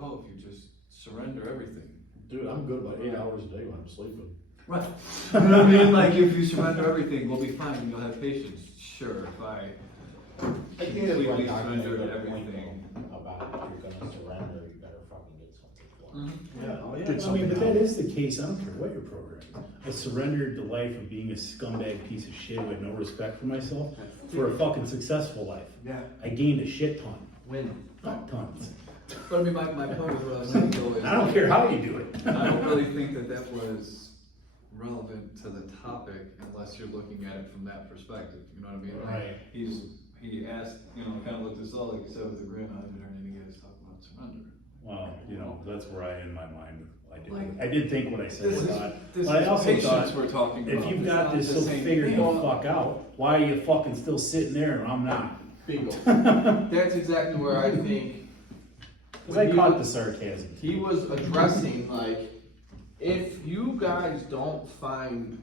oh, if you just surrender everything. Dude, I'm good about 8 hours a day when I'm sleeping. Right. You know what I mean? Like, if you surrender everything, we'll be fine, and you'll have patience. Sure, if I I think that's completely why Doc made surrender a point everything. about if you're gonna surrender, you better fucking get something for it. Yeah. Oh, yeah. Get I mean, something but out. that is the case, I don't care what your program is. I surrendered the life of being a scumbag piece of shit with no respect for myself for a fucking successful life. Yeah. I gained a shit ton, Win. not tons. But I mean, my point with what I was saying though is. I don't care how you do it. I don't really think that was relevant to the topic unless you're looking at it from that perspective, you know what I mean? Like, Right. he asked, kind of looked us all, like you said, with a grin, I haven't heard any guys talk about surrender. Well, that's where I end my mind. Like, I did think what I said. This is, But this I is also patience thought, we're talking about. if you've It's got not this the so same figured thing. the fuck out, why are you fucking still sitting there and I'm not? Bingo. That's exactly where I think. Because I caught the sarcasm. He was addressing, like, if you guys don't find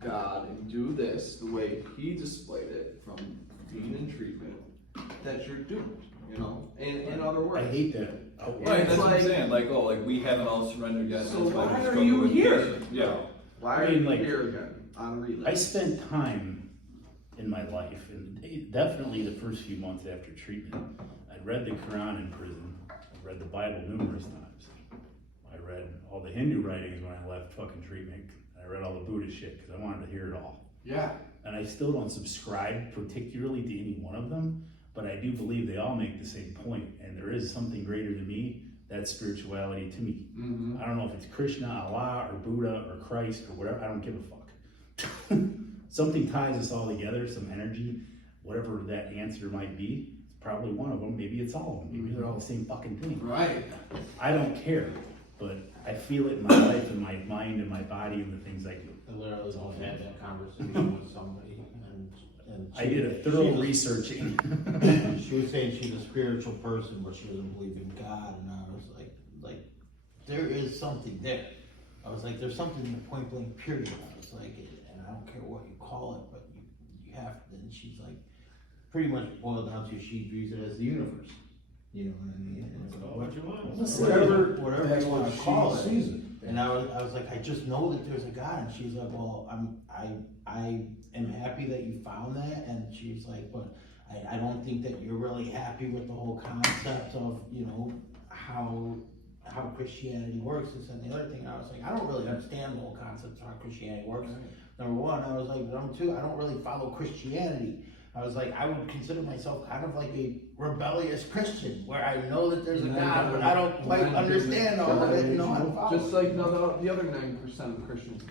God and do this the way he displayed it from being in treatment, that you're doomed, in other words. I hate that. Right, It's that's what I'm like- saying, like, oh, like, we haven't all surrendered yet. So that's why we are struggle you with here? patience. Yeah. Why I are mean, you like, here again on relay? I spent time in my life, and definitely the first few months after treatment, I'd read the Quran in prison. I read the Bible numerous times. I read all the Hindu writings when I left fucking treatment. I read all the Buddhist shit because I wanted to hear it all. Yeah. And I still don't subscribe particularly to any one of them, but I do believe they all make the same point. And there is something greater to me. That's spirituality to me. Mm-hmm. I don't know if it's Krishna, Allah, or Buddha, or Christ, or whatever. I don't give a fuck. Something ties us all together, some energy, whatever that answer might be. It's probably one of them. Maybe it's all of them. Maybe they're all the same fucking thing. Right. I don't care, but I feel it in my life, in my mind, in my body, and the things I do. I literally just had that conversation with somebody, and I did a thorough researching. She was saying she's a spiritual person, but she doesn't believe in God, and I was like, there is something there. I was like, there's something in the point blank period. I was like, and I don't care what you call it, but you have to. And she's like, pretty much boiled down to she views it as the universe. You know what I mean? And it's like, What you want. whatever That's you want what to call she it. sees it. And I was like, I just know that there's a God. And she's like, well, I am happy that you found that. And she's like, but I don't think that you're really happy with the whole concept of, how Christianity works, this and the other thing. And I was like, I don't really understand the whole concept of how Christianity works. Number one, I was like, number two, I don't really follow Christianity. I was like, I would consider myself kind of like a rebellious Christian, where I know that there's a God, but I don't quite understand all of it, I don't follow Just it. like the other 90% of Christians.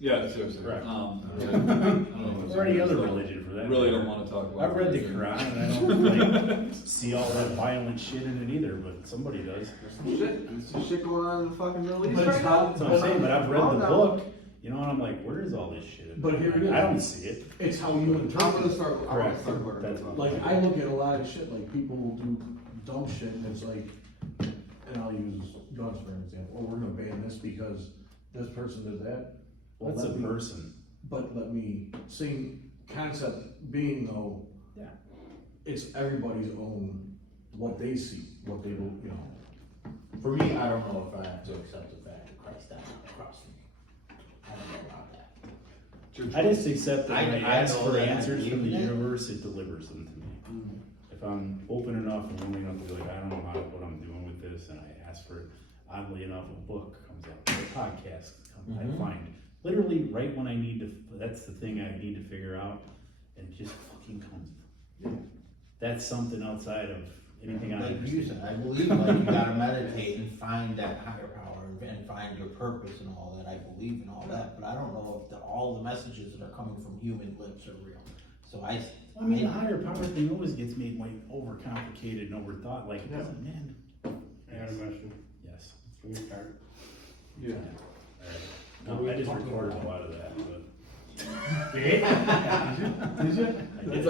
Yeah, seriously. Correct. I don't know. Or any other religion for that. Really matter. don't want to talk about. I've read the religion. Quran and I don't like see all that violent shit in it either, but somebody does. There's some shit going on in the fucking Middle East But right it's now. That's what I'm saying, but I've read Calm the down. book, and I'm like, where is all this shit? But here it is. I don't see it. It's how you I'm interpret gonna it. start. I'm gonna Correct. start working. That's on Like, it. I look at a lot of shit, like, people will do dumb shit, and it's like, and I'll use guns for an example, oh, we're gonna ban this because this person did that. Well, That's a let me- person. But let me, same concept being though, Yeah. it's everybody's own, what they see, what they do, For me, I don't know if I have to accept the fact that Christ died on the cross for me. I don't know about that. I just accept that when I I ask know for that I answers from the believe that. universe, it delivers them to me. If I'm open enough and willing enough to be like, I don't know what I'm doing with this, and I ask for it, oddly enough, a book comes up, a podcast I find. Literally right when I need to, that's the thing I need to figure out, and it just fucking comes. That's something outside of anything I Like you understand. said, I believe like you gotta meditate and find that higher power and find your purpose and all that. I believe in all that, but I don't know if all the messages that are coming from human lips are real. So I The higher power thing always gets made like overcomplicated and overthought, like it doesn't, man. I got a question. Yes. Can we start? yeah. Alright. No, I just recorded a lot of that, but. Did you? I did.